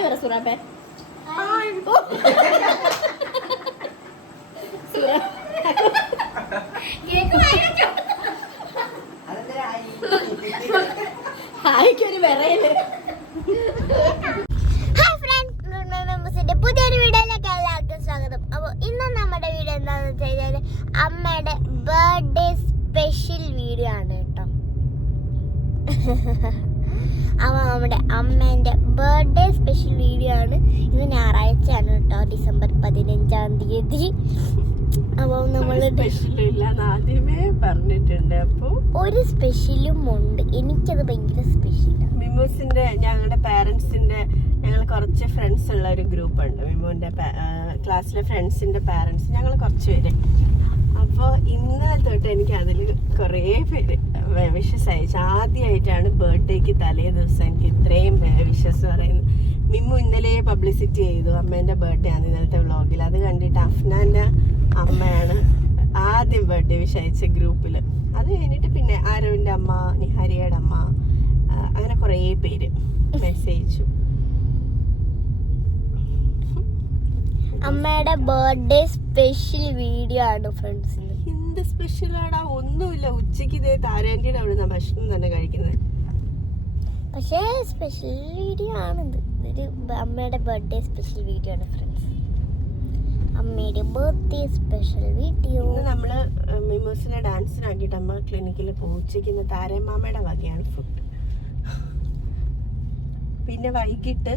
Hi പറ സുറാപ്പേ. ഹായ്ക്കൊരു വിറയല്. പുതിയൊരു വീഡിയോയിലേക്ക് എല്ലാവർക്കും സ്വാഗതം. അപ്പോൾ ഇന്ന് നമ്മുടെ വീഡിയോ എന്താണെന്ന് വെച്ച് കഴിഞ്ഞാൽ അമ്മയുടെ ബർത്ത്ഡേ സ്പെഷ്യൽ വീഡിയോ ആണ് കേട്ടോ. അപ്പോൾ നമ്മുടെ അമ്മേൻ്റെ ബർത്ത്ഡേ സ്പെഷ്യൽ വീഡിയോ ആണ്. ഇന്ന് ഞായറാഴ്ചയാണ് കേട്ടോ, ഡിസംബർ 15-ാം തീയതി. അപ്പോൾ നമ്മൾ സ്പെഷ്യലില്ലാന്ന് ആദ്യമേ പറഞ്ഞിട്ടുണ്ട്. അപ്പോൾ ഒരു സ്പെഷ്യലും ഉണ്ട്, എനിക്കത് ഭയങ്കര സ്പെഷ്യലാണ്. മിമോസിന്റെ ഞങ്ങളുടെ പാരന്റ്സിന്റെ ഞങ്ങൾ കുറച്ച് ഫ്രണ്ട്സ് ഉള്ള ഒരു ഗ്രൂപ്പ് ഉണ്ട്. മിമോന്റെ ക്ലാസ്സിലെ ഫ്രണ്ട്സിന്റെ പാരന്റ്സ് ഞങ്ങൾ കുറച്ച് പേര്. അപ്പോൾ ഇന്നലെ തൊട്ട് എനിക്ക് അതിൽ കുറേ പേര് വിഷസ് അയച്ചു. ആദ്യമായിട്ടാണ് ബർത്ത്ഡേക്ക് തലേ ദിവസം എനിക്ക് ഇത്രയും വിഷസ് പറയുന്നത്. മിമ്മു ഇന്നലെ പബ്ലിസിറ്റി ചെയ്തു അമ്മേൻ്റെ ബർത്ത്ഡേ ആണ് ഇന്നലത്തെ വ്ളോഗിൽ. അത് കണ്ടിട്ട് അഫ്നാൻ്റെ അമ്മയാണ് ആദ്യം ബർത്ത്ഡേ വിഷ് അയച്ച ഗ്രൂപ്പിൽ. അത് കഴിഞ്ഞിട്ട് പിന്നെ ആരവിൻ്റെ അമ്മ, നിഹാരിയുടെ അമ്മ, അങ്ങനെ കുറേ പേര് മെസ്സേജ് അയച്ചു. അമ്മയുടെ ബർത്ത്ഡേ സ്പെഷ്യൽ വീഡിയോ ആണ് ഫ്രണ്ട്സ്. എന്ത് സ്പെഷ്യലാടാ? ഒന്നുമില്ല. ഉച്ചയ്ക്ക് ഇതേ താരാൻറ്റിയുടെ അവിടെ നിന്നാണ് ഭക്ഷണം തന്നെ കഴിക്കുന്നത്. പക്ഷേ സ്പെഷ്യൽ വീഡിയോ ആണിത്. ഇതൊരു അമ്മയുടെ ബർത്ത്ഡേ സ്പെഷ്യൽ വീഡിയോ ആണ് ഫ്രണ്ട്സ്. അമ്മയുടെ ബർത്ത്ഡേ സ്പെഷ്യൽ വീഡിയോ. ഇന്ന് നമ്മൾ മിമോസിനെ ഡാൻസിനാക്കിയിട്ട് അമ്മ ക്ലിനിക്കിൽ പോകും. ഉച്ചയ്ക്ക് ഇന്ന് താരമാമയുടെ വകയാണ് ഫുഡ്. പിന്നെ വൈകിട്ട്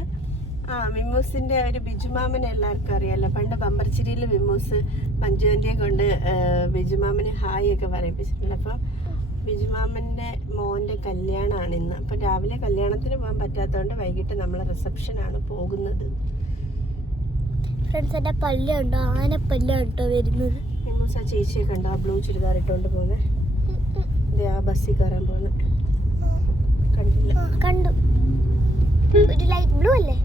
മിമോസിന്റെ ഒരു ബിജുമാമനെ എല്ലാവർക്കും അറിയാമല്ലോ. പണ്ട് ബമ്പർച്ചിരിയിൽ മിമോസ് മഞ്ജുവിൻ്റെ കൊണ്ട് ബിജുമാമന് ഹായ് ഒക്കെ പറയിപ്പിച്ചിട്ടുണ്ട്. അപ്പം ബിജുമാമന്റെ മോന്റെ കല്യാണമാണ് ഇന്ന്. അപ്പം രാവിലെ കല്യാണത്തിന് പോകാൻ പറ്റാത്തതുകൊണ്ട് വൈകിട്ട് നമ്മൾ റിസപ്ഷനാണ് പോകുന്നത്. ഫ്രണ്ട്സ്, എൻ്റെ പല്ലുണ്ടോ? ആനപ്പല്ലാണ് കേട്ടോ വരുന്നത്. മിമോസ് ആ ചേച്ചിയെ കണ്ടോ, ആ ബ്ലൂ ചുരിദാർ ഇട്ടുകൊണ്ട് പോകുന്നത്? അതെ, ആ ബസ്സിൽ കയറാൻ പോകുന്നത് കണ്ടില്ല? കണ്ടു. ഒരു ലൈറ്റ് ബ്ലൂ അല്ലേ?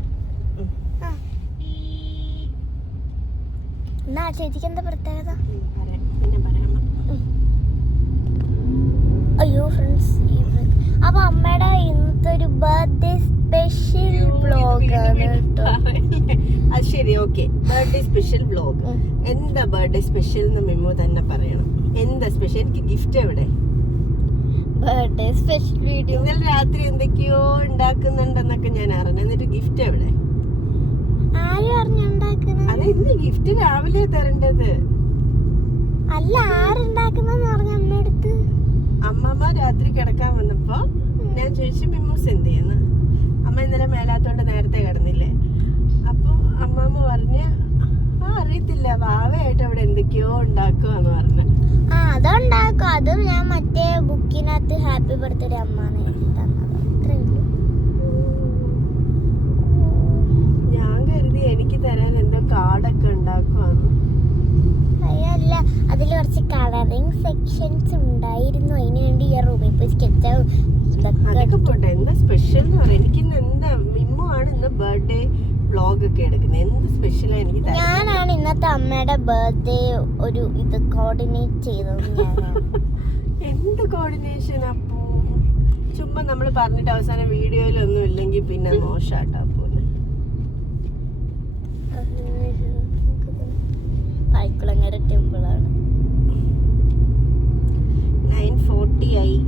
എന്നാ ചേച്ചിക്ക് എന്താ പ്രത്യേകത? അയ്യോ ഫ്രണ്ട്സ്, അപ്പൊ അമ്മയുടെ ഇന്നത്തെ ഒരു ബർത്ത്ഡേ സ്പെഷ്യൽ വ്ലോഗ് ആണ് കേട്ടോ. അത് ശരി, ഓക്കെ. Birthday special vlog. എന്താ ബർത്ത്ഡേ സ്പെഷ്യൽ എന്ന് മിമോ തന്നെ പറയണം. എന്താ സ്പെഷ്യൽ? എനിക്ക് ഗിഫ്റ്റ് എവിടെ? Birthday special video. ഇന്നലെ രാത്രി എന്തൊക്കെയോ ഉണ്ടാക്കുന്നുണ്ടെന്നൊക്കെ ഞാൻ അറിഞ്ഞു. എന്നിട്ട് ഗിഫ്റ്റ് എവിടെ? ആരും അറിഞ്ഞുണ്ടാക്കുന്നത്? അത് ഇന്ന് ഗിഫ്റ്റ് രാവിലെ തരേണ്ടത് അല്ല. ആരുണ്ടാക്കുന്നെന്ന് പറഞ്ഞ അമ്മയടുത്ത്. അമ്മമ്മ രാത്രി കിടക്കാൻ വന്നപ്പോ ഞാൻ ചോദിച്ചു മിമ്മൂസ് എന്ത് ചെയ്യുന്നു. അമ്മ ഇന്നലെ മേലാത്തോണ്ട് നേരത്തെ കിടന്നില്ലേ. അപ്പൊ അമ്മമ്മ പറഞ്ഞ് അറിയത്തില്ല, വാവയായിട്ട് അവിടെ എന്തൊക്കെയോ ഉണ്ടാക്കുവാന്ന് പറഞ്ഞു. അതുണ്ടാക്കും. അത് ഞാൻ മറ്റേ ബുക്കിനകത്ത് ഹാപ്പി ബർത്ത്ഡേ അമ്മാന്ന് തന്നത്. അത്രേ ഉള്ളൂ. ഞാൻ കരുതി എനിക്ക് തരാൻ എന്തോ കാർഡൊക്കെ ഉണ്ടാക്കുവാന്ന്. അല്ല, അതിൽ കുറച്ച് കളറിങ് സെക്ഷൻസ് ഉണ്ടായിരുന്നു. അതിന് വേണ്ടി ഈ റൂമിൽ പോയി സ്കെച്ച് അതൊക്കെ പോട്ടെ. എന്താ സ്പെഷ്യൽ എന്ന് പറയാം. എനിക്കിന്ന് എന്താ, മിമ്മു ആണ് ഇന്ന് ബർത്ത്ഡേ വ്ളോഗ് ഒക്കെ എടുക്കുന്നത്. എന്ത് സ്പെഷ്യലാണ് എനിക്ക്? ഞാനാണ് ഇന്നത്തെ അമ്മയുടെ ബർത്ത്ഡേ ഒരു ഇത് കോർഡിനേറ്റ് ചെയ്തത്. ഞാനാണ്. എന്ത് കോർഡിനേഷൻ അപ്പോ? ചുമ്മാ നമ്മൾ പറഞ്ഞിട്ട് അവസാനം വീഡിയോയിലൊന്നും ഇല്ലെങ്കിൽ പിന്നെ മോശാട്ടാ പോലെ. പായ്ക്കുളങ്ങര ടെമ്പിളാണ്. 9:40 ആയി.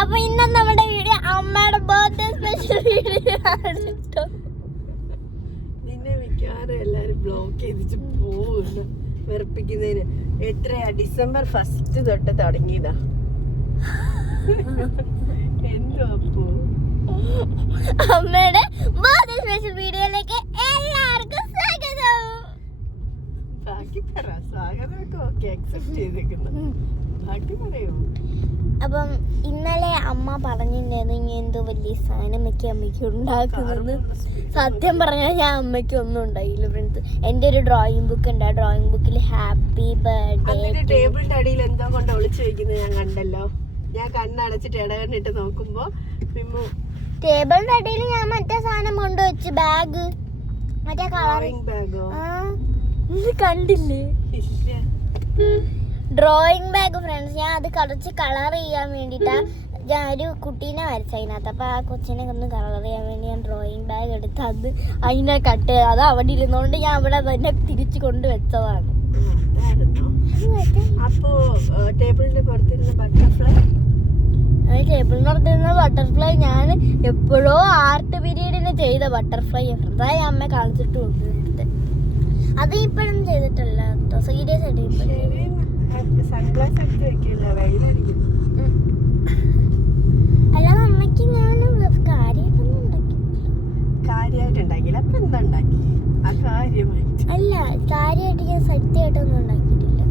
അപ്പൊ ഇന്ന് നമ്മുടെ വീഡിയോ അമ്മയുടെ ബർത്ത്ഡേ സ്പെഷ്യൽ വീഡിയോ ആണ് കേട്ടോ. നിന്നെ മിക്കവാറും എല്ലാരും ബ്ലോക്ക് ചെയ്തിട്ട് പോവുന്നു വെറുപ്പിക്കുന്നതിന്. എത്രയാ? ഡിസംബർ 1 തൊട്ട് തുടങ്ങിയതാ. എന്തോ അപ്പോ അമ്മയുടെ ബർത്ത്ഡേ സ്പെഷ്യൽ വീഡിയോയിലേക്ക് എല്ലാവർക്കും സ്വാഗതം. ബാക്കി പറ. സ്വാഗതമൊക്കെ ഓക്കെ, അക്സെപ്റ്റ് ചെയ്തേക്കുന്നു. ബാക്കി പറയൂ. അപ്പം ഇന്നലെ അമ്മ പറഞ്ഞിട്ടുണ്ടായിരുന്നു ഇങ്ങനെ എന്തോ വലിയ സാധനമൊക്കെ അമ്മയ്ക്ക് ഉണ്ടാക്കുന്നത്. സത്യം പറഞ്ഞാൽ ഞാൻ അമ്മയ്ക്ക് ഒന്നും ഉണ്ടായില്ല ഫ്രണ്ട്സ്. എൻ്റെ ഒരു ഡ്രോയിങ് ബുക്ക് ഉണ്ട്. ആ ഡ്രോയിങ് ബുക്കിൽ ഹാപ്പി ബർത്ത്ഡേ ടേബിളിന്റെ അടിയിൽ എന്തോ കൊണ്ട് ഒളിച്ചു വെക്കുന്നത് ഞാൻ കണ്ടല്ലോ. ഞാൻ കണ്ണടച്ചിട്ട് ഇടകണ്ണിട്ട് നോക്കുമ്പോ മിമ്മു ടേബിളിന്റെ അടിയിൽ ഞാൻ മറ്റേ സാധനം കൊണ്ടുവച്ചു. ബാഗ്, മറ്റേ കളറിങ് ബാഗോ? കണ്ടില്ലേ? ഇല്ല. Drawing bag friends. ഞാൻ അത് കുറച്ച് കളർ ചെയ്യാൻ വേണ്ടിട്ടാ ഞാൻ ഒരു കുട്ടീനെ വരച്ച അതിനകത്ത്. അപ്പോൾ ആ കൊച്ചിനെ ഒന്ന് കളർ ചെയ്യാൻ വേണ്ടി ഞാൻ ഡ്രോയിങ് ബാഗ് എടുത്ത് അത് അതിനെ കട്ട് ചെയ്ത് അത് അവിടെ ഇരുന്നുകൊണ്ട് ഞാൻ അവിടെ തന്നെ തിരിച്ചു കൊണ്ടുവച്ചതാണ്. അപ്പോ ടേബിളിന്റെ പുറത്തിരുന്ന ബട്ടർഫ്ലൈ, ടേബിളിന് പുറത്തിരുന്ന ബട്ടർഫ്ലൈ ഞാൻ എപ്പോഴോ ആർട്ട് പീരീഡിന് ചെയ്ത ബട്ടർഫ്ലൈ അതായി അമ്മ കാണിച്ചിട്ട് കൊണ്ടുവരുന്നത്. അത് ഇപ്പോഴും ചെയ്തിട്ടല്ല കേട്ടോ, സീരിയസ് ആയിട്ട്. സൺഗ്ലാസ് എടുത്ത് വെക്കില്ല, വെയിലടിക്കും. അല്ലാതെ അമ്മയ്ക്ക് ഞാൻ കാര്യമായിട്ടൊന്നും ഉണ്ടാക്കിയില്ല. കാര്യമായിട്ടുണ്ടാക്കില്ല. അപ്പൊ എന്താ ഉണ്ടാക്കി? അകാര്യമായിട്ട് അല്ല, കാര്യമായിട്ട് ഞാൻ സത്യമായിട്ടൊന്നും ഉണ്ടാക്കിയിട്ടില്ല.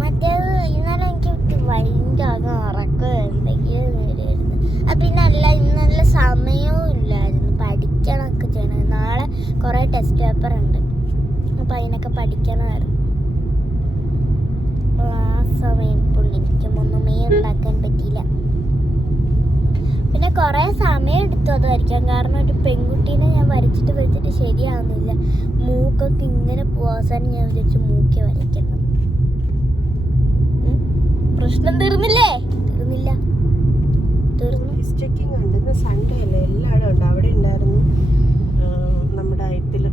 മറ്റേത് ഇന്നലെ എനിക്ക് ഭയങ്കര ഉറക്കം എന്തൊക്കെയോ നേരിയായിരുന്നു. പിന്നെ അല്ല, ഇന്ന് നല്ല സമയവും ഇല്ലായിരുന്നു, പഠിക്കണമൊക്കെ ചെയ്യണം. നാളെ കുറേ ടെസ്റ്റ് പേപ്പർ ഉണ്ട്, അപ്പം അതിനൊക്കെ പഠിക്കണമായിരുന്നു. ആ സമയം ഇപ്പോൾ എനിക്കൊന്നുമേ ഉണ്ടാക്കാൻ പറ്റിയില്ല. പിന്നെ കുറേ സമയം എടുത്തു അത് വരയ്ക്കാൻ. കാരണം ഒരു പെൺകുട്ടീനെ ഞാൻ വരച്ചിട്ട് ശരിയാവുന്നില്ല. മൂക്കൊക്കെ ഇങ്ങനെ പോവാൻ ഞാൻ വിചാരിച്ചു മൂക്കെ വരയ്ക്കണം. പ്രശ്നം തീർന്നില്ലേ? തീർന്നില്ല, തീർന്നു. ചെക്കിംഗ് ഉണ്ട്. ഇന്ന് സൺഡേ അല്ലേ, എല്ലായിടും ഉണ്ട്. അവിടെ ഉണ്ടായിരുന്നു നമ്മുടെ അയത്തിൽ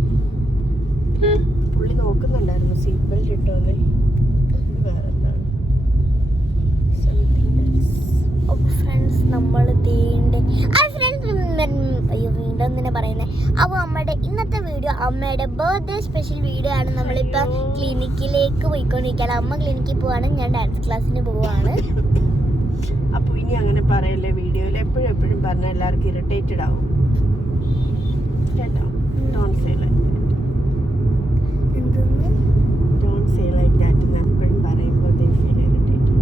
പുള്ളി നോക്കുന്നുണ്ടായിരുന്നു സീറ്റ് ബെൽറ്റ് ഇട്ടോന്നേ. വേറെ എന്താണ് ഫ്രണ്ട്സ് നമ്മൾ അയ്യോ വീണ്ടും എന്തിനാ പറയുന്നത്. അപ്പോൾ അമ്മയുടെ ഇന്നത്തെ വീഡിയോ അമ്മയുടെ ബർത്ത്ഡേ സ്പെഷ്യൽ വീഡിയോ ആണ്. നമ്മളിപ്പോൾ ക്ലിനിക്കിലേക്ക് പോയിക്കൊണ്ടിരിക്കുകയാണ്. അമ്മ ക്ലിനിക്കിൽ പോവാണ്, ഞാൻ ഡാൻസ് ക്ലാസ്സിന് പോവാണ്. അപ്പോൾ ഇനി അങ്ങനെ പറയല്ലേ വീഡിയോയിൽ. എപ്പോഴും പറഞ്ഞാൽ എല്ലാവർക്കും ഇറിറ്റേറ്റഡ് ആവും കേട്ടോ. Don't say like that. എന്തെന്ന്? ഡോണ്ട് സേ ലൈക്ക് ദാറ്റ് എന്ന് എപ്പോഴും പറയുമ്പോൾ ദേ ഫീൽ ഇറിറ്റേറ്റഡ്.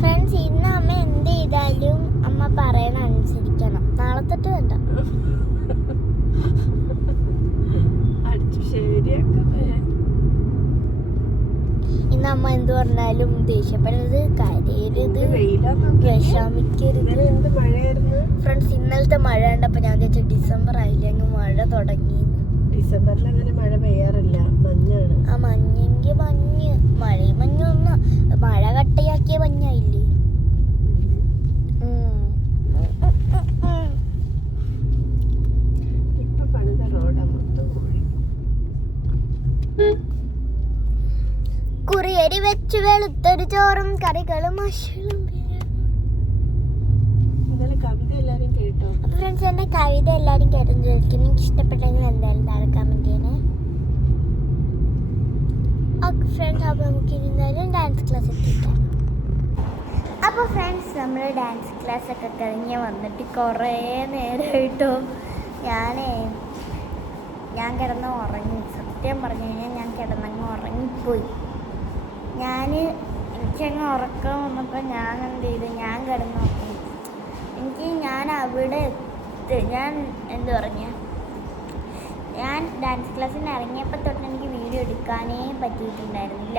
ഫ്രണ്ട്സ്, ഇന്ന് അമ്മ എന്ത് ചെയ്താലും അമ്മ പറയണ അനുസരിക്കണം. നാളെ തൊട്ട് വേണ്ട. അടിച്ചു ശരിയാക്കുന്നേ. ഇന്ന് അമ്മ എന്ത് പറഞ്ഞാലും ദേഷ്യപ്പെടരുത്, കരയരുത്, വിഷമിക്കരുത്. എന്ത് മഴയായിരുന്നു ഫ്രണ്ട്സ്. ഇന്നലത്തെ മഴ കണ്ടപ്പോൾ ഞാൻ വിചാരിച്ചു ഡിസംബർ ആയില്ലെങ്കിൽ മഴ തുടങ്ങി. ഡിസംബറിൽ അങ്ങനെ മഴ പെയ്യാറില്ല, മഞ്ഞാണ്. ആ മഞ്ഞെങ്കിൽ മഞ്ഞ്, മഴയും മഞ്ഞൊന്ന് മഴ കട്ടയാക്കിയ മഞ്ഞായില്ലേ. ഇപ്പൊ പണിത റോഡാ മൊത്തം കോഴി. കുറിയരി വെച്ച് വെളുത്തൊരു ചോറും കറികളും മഷളും. ഇന്നലെ കവിത എല്ലാരും കേട്ടോ? അപ്പൊ ഫ്രണ്ട്സ്, എന്നെ കവിത എല്ലാരും കേട്ടെന്ന് ചോദിക്കും. എനിക്ക് ഇഷ്ടപ്പെട്ടെങ്കിൽ എന്തായാലും താഴെ കമന്റ് ചെയ്യണേ. ഓക്കെ ഫ്രണ്ട്സ്, അപ്പോൾ നമുക്ക് എന്തായാലും ഡാൻസ് ക്ലാസ് എത്തിക്കാം. അപ്പോൾ ഫ്രണ്ട്സ്, നമ്മൾ ഡാൻസ് ക്ലാസ് ഒക്കെ കഴിഞ്ഞ് വന്നിട്ട് കുറേ നേരമായിട്ടോ ഞാൻ കിടന്ന് ഉറങ്ങി. സത്യം പറഞ്ഞു കഴിഞ്ഞാൽ ഞാൻ കിടന്നങ്ങ് ഉറങ്ങിപ്പോയി. എനിക്കങ്ങ് ഉറക്കം വന്നപ്പോൾ ഞാൻ എന്ത് ചെയ്തു, ഞാൻ കിടന്ന് ഉറങ്ങി. ഞാൻ അവിടെ ഞാൻ ഡാൻസ് ക്ലാസ്സിന് ഇറങ്ങിയപ്പോൾ തൊട്ട് എനിക്ക് വീഡിയോ എടുക്കാനേ പറ്റിയിട്ടുണ്ടായിരുന്നില്ല.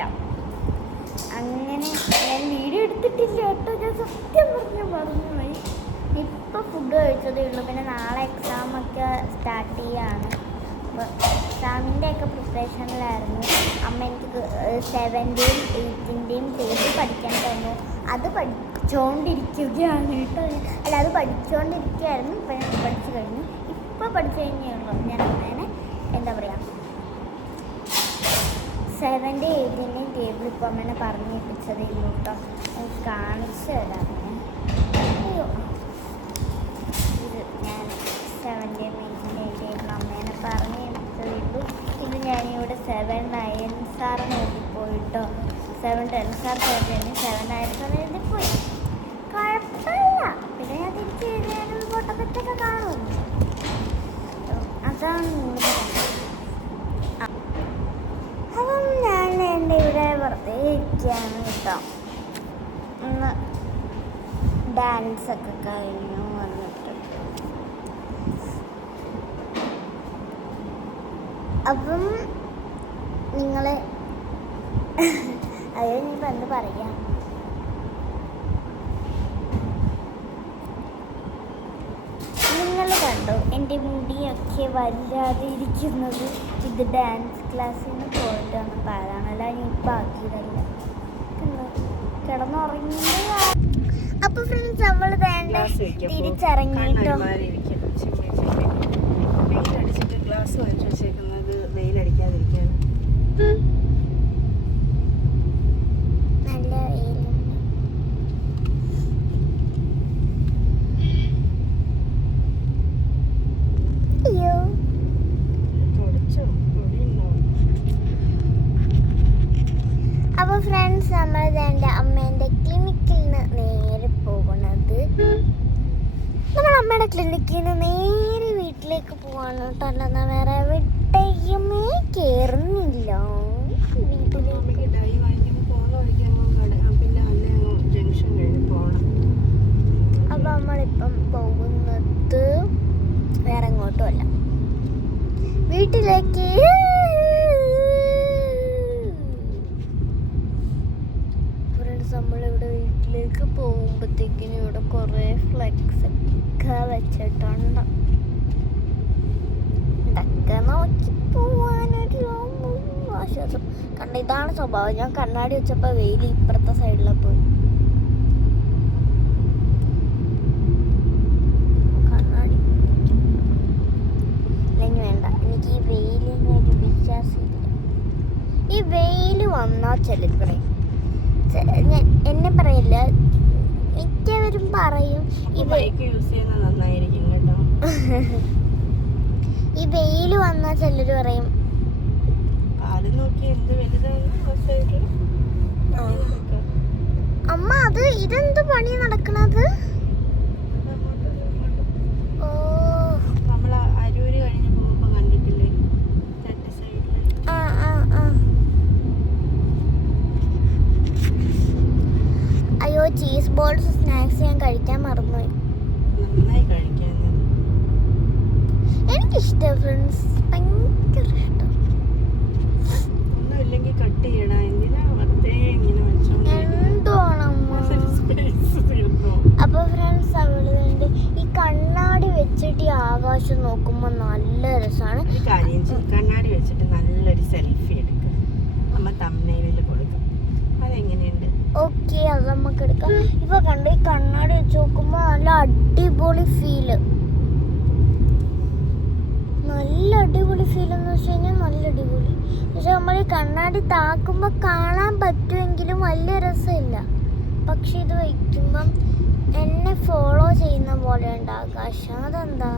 അങ്ങനെ ഞാൻ വീഡിയോ എടുത്തിട്ടില്ല കേട്ടോ. ഞാൻ സത്യം മറന്നുപോയി. ഇപ്പോൾ ഫുഡ് കഴിച്ചതേ ഉള്ളൂ. പിന്നെ നാളെ എക്സാമൊക്കെ സ്റ്റാർട്ട് ചെയ്യാണ്. അപ്പോൾ എക്സാമിൻ്റെയൊക്കെ പ്രിപ്പറേഷനിലായിരുന്നു. അമ്മ എനിക്ക് 7ൻ്റെയും 8ൻ്റെയും ടേബിൾ പഠിക്കാൻ തന്നു. അത് പഠിച്ചുകൊണ്ടിരിക്കുകയാണ് കേട്ടോ. അല്ല, അത് പഠിച്ചുകൊണ്ടിരിക്കുകയായിരുന്നു. ഇപ്പം ഞാൻ പഠിച്ചു കഴിഞ്ഞു. ഇപ്പോൾ പഠിച്ചു കഴിഞ്ഞേ ഉള്ളൂ. ഞാൻ അമ്മേനെ എന്താ പറയുക 7ൻ്റെ 8ൻ്റെയും ടേബിൾ ഇപ്പോൾ അമ്മേനെ പറഞ്ഞേൽപ്പിച്ചതേ ഉള്ളൂ കേട്ടോ. എനിക്ക് കാണിച്ചു തരാം. അയ്യോ, ഇത് ഞാൻ 7ൻ്റെയും 8ൻ്റെയും ടേബിൾ അമ്മേനെ പറഞ്ഞേൽപ്പിച്ചതേ ഉള്ളൂ. ഇത് ഞാനിവിടെ 7 9 എഴുതിപ്പോയിട്ടോ. 7 10 7 7 എഴുതിപ്പോയി. കുഴപ്പമില്ല. പിന്നെ ഞാൻ തിരിച്ച് എഴുതിയാലും പൊട്ടത്തൊക്കെ കാണുമല്ലോ. അതാണ് അപ്പം ഞാൻ എൻ്റെ ഇവിടെ വെറുതെ ഇരിക്കുകയാണ് കേട്ടോ. ഒന്ന് ഡാൻസൊക്കെ കഴിഞ്ഞു വന്നിട്ട്. അപ്പം നിങ്ങൾ അയ്യോ ഇനിയിപ്പോൾ എന്ത് പറയാം. നിങ്ങൾ കണ്ടോ എൻ്റെ മുടിയൊക്കെ വല്ലാതെ ഇരിക്കുന്നത്? ഇത് ഡാൻസ് ക്ലാസ്സിന് പോയിട്ട് വന്ന പാലാണ്, അല്ല ഞാൻ ഇപ്പം ആക്കിയതല്ല. കിടന്നുറങ്ങി. അപ്പൊ ഫ്രണ്ട്സ് നമ്മൾ വേണ്ട തിരിച്ചിറങ്ങിട്ടോ. വെയിലടിച്ചിട്ട് ഗ്ലാസ് വാങ്ങിച്ചു വെച്ചേക്കുന്നത് വെയിലടിക്കാതിരിക്കാൻ. നല്ല വെയിലുണ്ട്. അയ്യോ അപ്പൊ ഫ്രണ്ട്സ് നമ്മൾ വേണ്ട അമ്മേന്റെ ക്ലിനിക്കിൽ നിന്ന് നേരെ പോകുന്നത്. നമ്മൾ അമ്മയുടെ ക്ലിനിക്കിൽ നിന്ന് നേരെ വീട്ടിലേക്ക് പോവാണ് കേട്ടോ. അല്ലാതെ വേറെ എവിടെയുമേ കേറുന്നില്ല വീട്ടിലേക്ക്. അപ്പൊ നമ്മളിപ്പം പോകുന്നത് വേറെ എങ്ങോട്ടും അല്ല, വീട്ടിലേക്ക്. നമ്മളിവിടെ വീട്ടിലേക്ക് പോകുമ്പോഴത്തേക്കിനും ഇവിടെ കുറേ ഫ്ലെക്സ് ഒക്കെ വെച്ചിട്ടുണ്ട്. ഇതൊക്കെ നോക്കി പോവാനൊരു ആശ്വാസം. കണ്ട ഇതാണ് സ്വഭാവം. ഞാൻ കണ്ണാടി വെച്ചപ്പോൾ വെയിൽ ഇപ്പുറത്തെ സൈഡിലാണ് പോയി. കണ്ണാടി അല്ലെങ്കിൽ വേണ്ട, എനിക്ക് ഈ വെയിലിനൊരു വിശ്വാസമില്ല. ഈ വെയിൽ വന്നാൽ ചിലപ്പോഴേ എന്നെ പറയില്ല, മിക്കവരും പറയും ഈ വെയിൽ വന്നാൽ ചിലർ പറയും അമ്മ അത് ഇതെന്ത് പണി നടക്കണത്. അയ്യോ ചീസ് ബോൾസ് സ്നാക്സ് ഞാൻ കഴിക്കാൻ മറന്നുപോയി. എനിക്കിഷ്ടം ഫ്രണ്ട്സ്, ഭയങ്കര ഇഷ്ടം. അപ്പൊ ഫ്രണ്ട്സ് അവള് വേണ്ടി ഈ കണ്ണാടി വെച്ചിട്ട് ഈ ആകാശം നോക്കുമ്പോ നല്ല രസമാണ്. കണ്ണാടി വെച്ചിട്ട് നല്ലൊരു സെൽഫി എടുക്കാം, നമ്മ തംബ്നെയിലിൽ കൊടുക്കാം. അതെങ്ങനെയുണ്ട്? ഓക്കെ, അത് നമുക്ക് എടുക്കാം. ഇപ്പൊ കണ്ടു, ഈ കണ്ണാടി വെച്ച് നോക്കുമ്പോ നല്ല അടിപൊളി ഫീല്. നല്ല അടിപൊളി ഫീൽ എന്ന് വെച്ച് കഴിഞ്ഞാൽ നല്ല അടിപൊളി. പക്ഷെ നമ്മൾ ഈ കണ്ണാടി താക്കുമ്പോൾ കാണാൻ പറ്റുമെങ്കിലും വലിയ രസമില്ല. പക്ഷെ ഇത് വയ്ക്കുമ്പം എന്നെ ഫോളോ ചെയ്യുന്ന പോലെ ഉണ്ട് ആകാശം. അതെന്താ?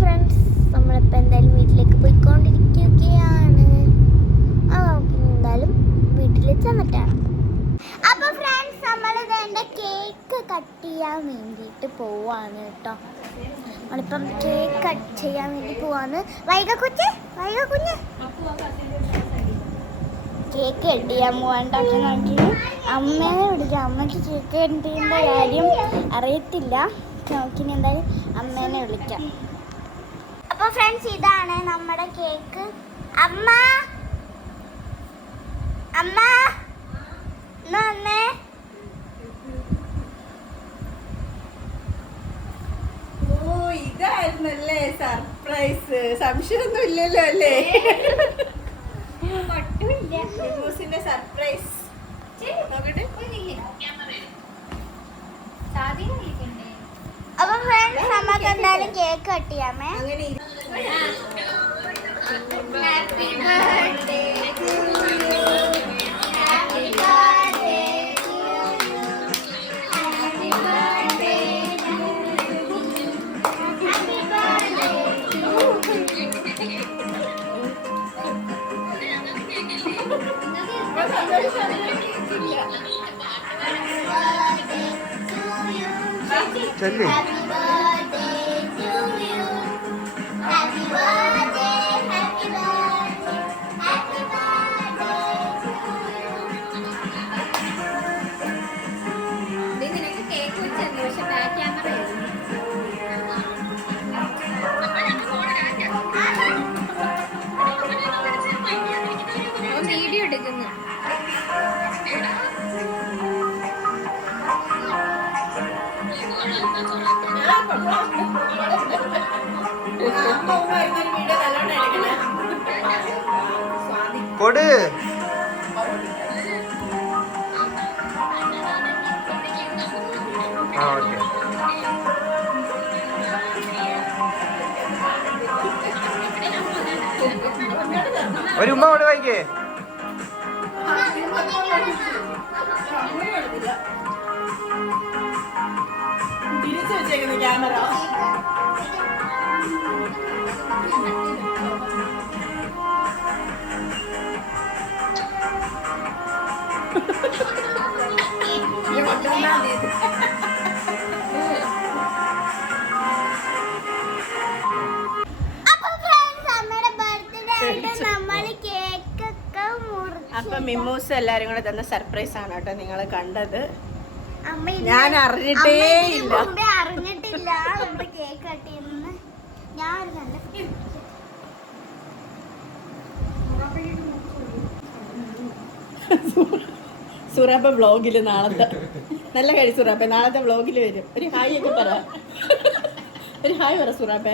ഫ്രണ്ട്സ് നമ്മളിപ്പോൾ എന്തായാലും വീട്ടിലേക്ക് പോയിക്കൊണ്ടിരിക്കുകയാണ്. നമുക്ക് എന്തായാലും വീട്ടിൽ ചെന്നിട്ടാണ്. അപ്പോൾ ഫ്രണ്ട്സ് നമ്മൾ ഇതിൻ്റെ കേക്ക് കട്ട് ചെയ്യാൻ വേണ്ടിയിട്ട് പോവാണ് കേട്ടോ. നമ്മളിപ്പം കേക്ക് കട്ട് ചെയ്യാൻ വേണ്ടി പോവാണ്. വൈക കുഞ്ഞ് കേക്ക് കട്ട് ചെയ്യാൻ പോകാണ്ടൊക്കെ നോക്കി അമ്മേനെ വിളിക്കാം. അമ്മയ്ക്ക് കേക്ക് കട്ട് ചെയ്യുന്ന കാര്യം അറിയത്തില്ല. നോക്കിന് എന്തായാലും അമ്മേനെ വിളിക്കാം. അപ്പോൾ ഫ്രണ്ട്സ് ഇതാണ് നമ്മുടെ കേക്ക്. അമ്മ വന്നേ. ഇതായിരുന്നല്ലേ സർപ്രൈസ്? സംശയമൊന്നും ഇല്ലല്ലോ അല്ലേ? സർപ്രൈസ് അപ്പൊ ഫ്രണ്ട്സ് നമുക്ക് എന്തായാലും കേക്ക് കട്ട് ചെയ്യാമേ. Happy birthday to you, happy birthday to you, happy birthday to you, happy birthday चलिए Happy birthday to you. Happy birthday, happy birthday, happy birthday to you. നിനക്ക് cake വെച്ചല്ലോ, പക്ഷെ back camera video എടുക്കുന്നു. Video നല്ലോണം എടുക്കണേ. കൊട്. ആ okay. ഒരു ഉമ്മ കൊണ്ട് വായിക്കേ. തിരിച്ചു വെച്ചേക്കുന്ന ക്യാമറ. അപ്പൊ മിമ്മൂസ് എല്ലാരും കൂടെ തന്ന സർപ്രൈസ് ആണ് കേട്ടോ നിങ്ങൾ കണ്ടത്. ഞാൻ അറിഞ്ഞിട്ടേ ഇല്ല. അറിഞ്ഞിട്ടില്ല നമ്മുടെ കേക്ക് കട്ടിന്ന്. ഞാൻ സുറാപ്പ വ്ളോഗില് നാളത്തെ നല്ല കഴി സുറാപ്പ നാളത്തെ വ്ളോഗില് വരും. ഒരു ഹായ് ഒക്കെ പറ. ഒരു ഹായ് പറ സുറാപ്പ.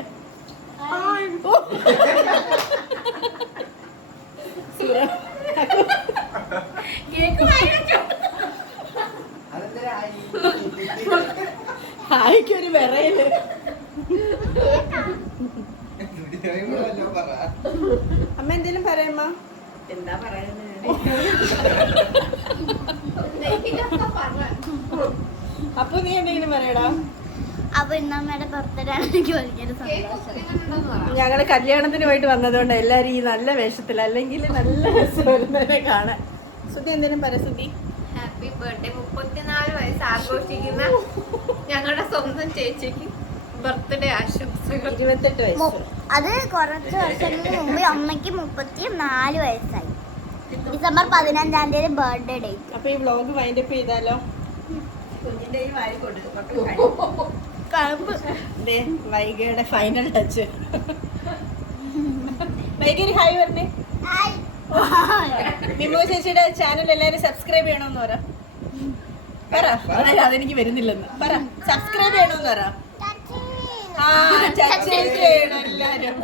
ഹായ്ക്ക് ഒരു വിറയല്. അമ്മ എന്തേലും പറയാമ്മ. എന്താ പറയുന്നത്? അപ്പൊ നീ എന്തെങ്കിലും പറയടാ. അപ്പൊ ഇന്നമ്മയുടെ ബർത്ത്ഡേ ആണ്. എനിക്ക് ഭയങ്കര സന്തോഷം. ഞങ്ങള് കല്യാണത്തിന് പോയിട്ട് വന്നതുകൊണ്ട് എല്ലാരും ഈ നല്ല വേഷത്തിൽ, അല്ലെങ്കിൽ നല്ല രസമായിരുന്നെ കാണാൻ. സുധി എന്തേലും പറ സുധി. Happy birthday. 34 വയസ്സ് ആഘോഷിക്കുന്ന ഞങ്ങളുടെ സ്വന്തം ചേച്ചിക്ക് ബർത്ത്ഡേ ആശംസകൾ. 28 വയസ്സ്. അത് കുറച്ച് വർഷങ്ങൾക്ക് മുമ്പ് അമ്മയ്ക്ക് 34 വയസ്സായി. ഡിസംബർ 15-ാം തീയതി ബർത്ത്ഡേ ഡേറ്റ്. അപ്പൊ ഈ വ്ളോഗ് വൈൻഡപ്പ് ചെയ്താലോ? കുഞ്ഞിന്റെ ഈ വാരി വൈകയുടെ ഫൈനൽ ടച്ച്. വൈകി ഹായ് പറഞ്ഞേ. മിമോ ചേച്ചിയുടെ ചാനൽ എല്ലാരും സബ്സ്ക്രൈബ് ചെയ്യണമെന്ന് പറ. അതെനിക്ക് വരുന്നില്ലെന്ന് പറ. സബ്സ്ക്രൈബ് ചെയ്യണമെന്ന് പറ. ആ ചേച്ചി ചെയ്യണം എല്ലാരും.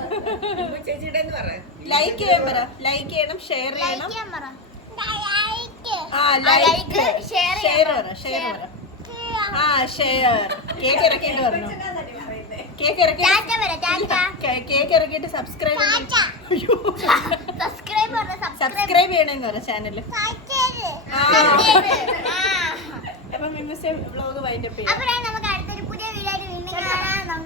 ലൈക്ക് ചെയ്യാൻ പറ. ലൈക്ക് ചെയ്യണം, ഷെയർ ചെയ്യണം. ആ ലൈക്ക് ഷെയർ പറ. ഷെയർ പറ. ആ ഷെയർ. കേക്ക് ഇറക്കിയിട്ട് പറഞ്ഞു. കേക്ക് ഇറക്കിയിട്ട് സബ്സ്ക്രൈബ് സബ്സ്ക്രൈബ് ചെയ്യണമെന്ന് പറ ചാനല്. അപ്പൊ മിമ്മസ് വ്ളോഗ് വൈൻഡപ്പ് ചെയ്യാം. നമുക്ക് അടുത്തൊരു പുതിയ വീഡിയോ വീണ്ടും കാണാം.